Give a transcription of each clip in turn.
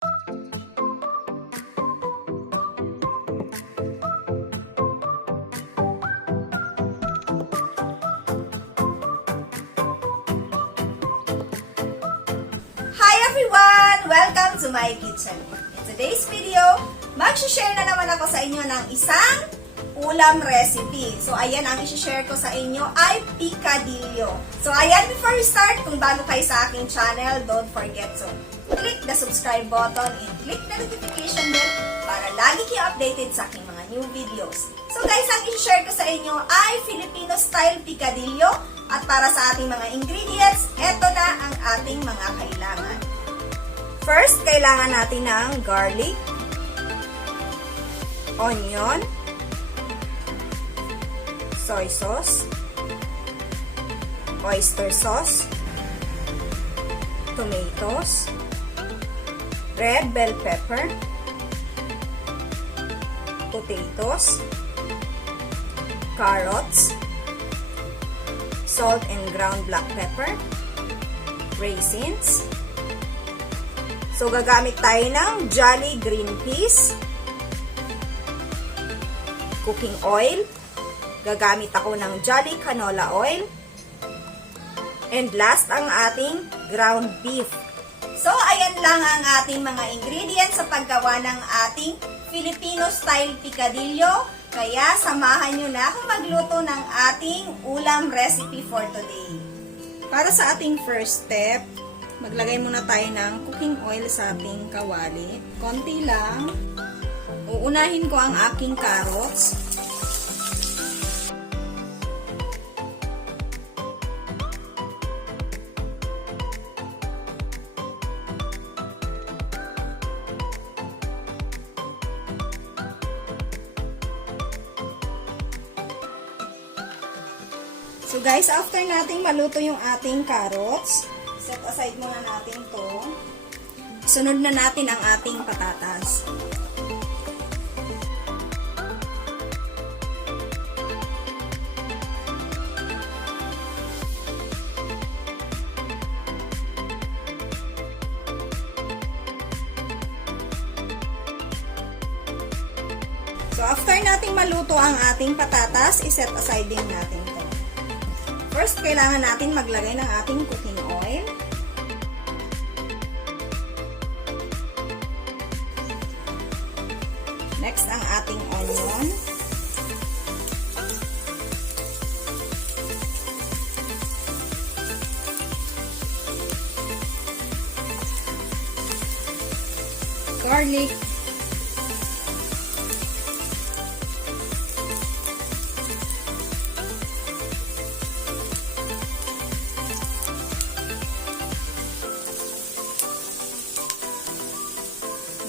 Hi everyone! Welcome to my kitchen. In today's video, mag-share na naman ako sa inyo ng isang ulam recipe. So ayan, ang i-share ko sa inyo ay picadillo. So ayan, before we start, kung bago kayo sa aking channel, don't forget to click the subscribe button and click the notification bell para lagi kayo updated sa aking mga new videos. So guys, ang i-share ko sa inyo ay Filipino style picadillo. At para sa ating mga ingredients, eto na ang ating mga kailangan. First, kailangan natin ng garlic, onion, soy sauce, oyster sauce, tomatoes, red bell pepper, potatoes, carrots, salt and ground black pepper, raisins. So, gagamit tayo ng jolly green peas, cooking oil, gagamit ako ng jolly canola oil, and last ang ating ground beef. So, ayan lang ang ating mga ingredients sa paggawa ng ating Filipino style picadillo. Kaya, samahan nyo na akong magluto ng ating ulam recipe for today. Para sa ating first step, maglagay muna tayo ng cooking oil sa ating kawali. Konti lang. Uunahin ko ang aking carrots. So guys, after nating maluto yung ating carrots, set aside muna natin to. Sunod na natin ang ating patatas. So after nating maluto ang ating patatas, iset aside din natin to. First, kailangan natin maglagay ng ating cooking oil. Next, ang ating onion. Garlic.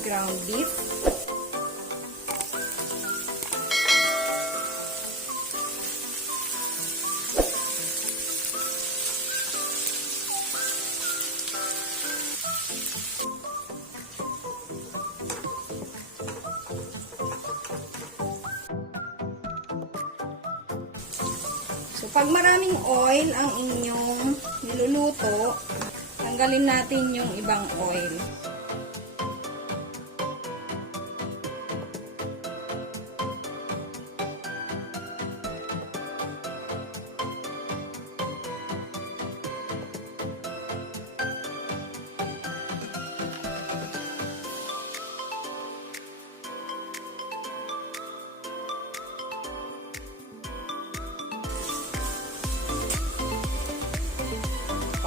Ground beef, so pag maraming oil ang inyong niluluto, tanggalin natin yung ibang oil.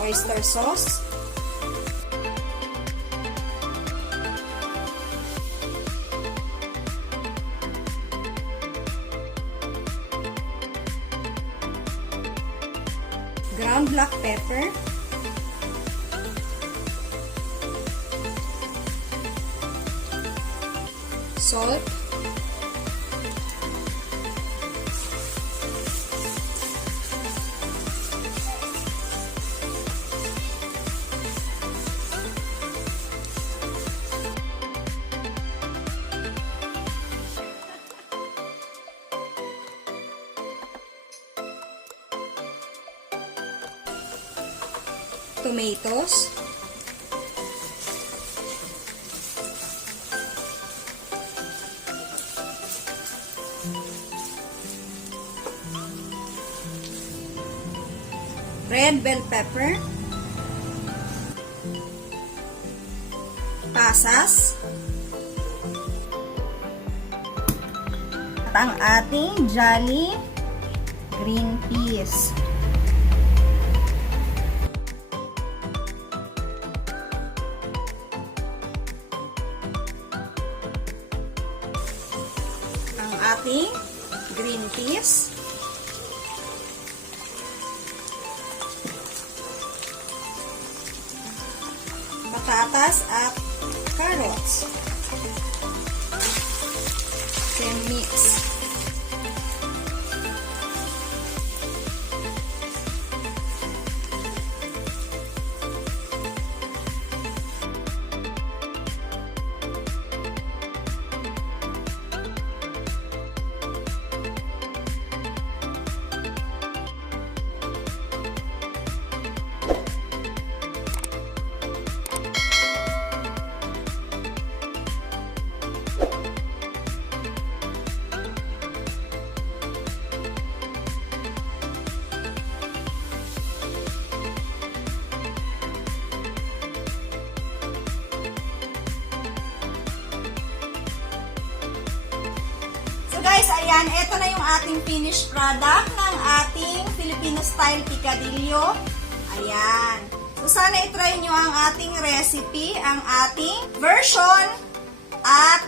Oyster sauce, ground black pepper, salt, tomatoes, red bell pepper, pasas, at ang ating jolly green peas. Ang ating green peas. Patatas at carrots. Then mix. Guys, ayan, ito na yung ating finished product ng ating Filipino style picadillo. Ayan. So, sana itry nyo ang ating recipe, ang ating version, at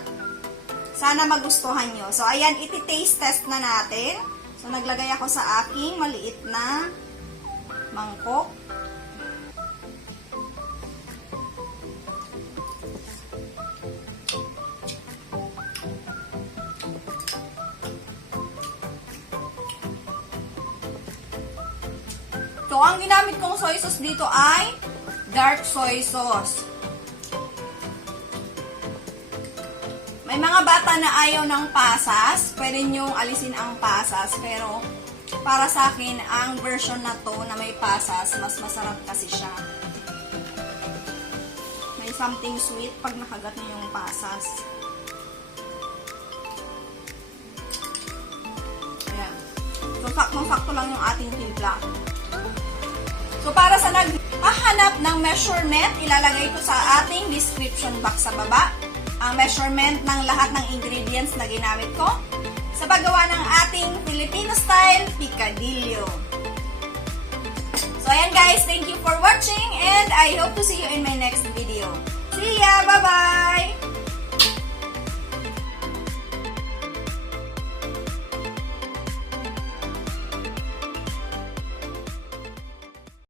sana magustuhan nyo. So, ayan, iti-taste test na natin. So, naglagay ako sa aking maliit na mangkok. So, ang ginamit kong soy sauce dito ay dark soy sauce. May mga bata na ayaw ng pasas. Pwede nyong alisin ang pasas. Pero, para sa akin, ang version na to na may pasas, mas masarap kasi siya. May something sweet pag nakagat nyo yung pasas. Ayan. So, saktong-sakto lang yung ating timpla. So, para sa naghahanap ng measurement, ilalagay ko sa ating description box sa baba ang measurement ng lahat ng ingredients na ginamit ko sa paggawa ng ating Filipino style picadillo. So, ayan guys, thank you for watching and I hope to see you in my next video. See ya! Bye-bye!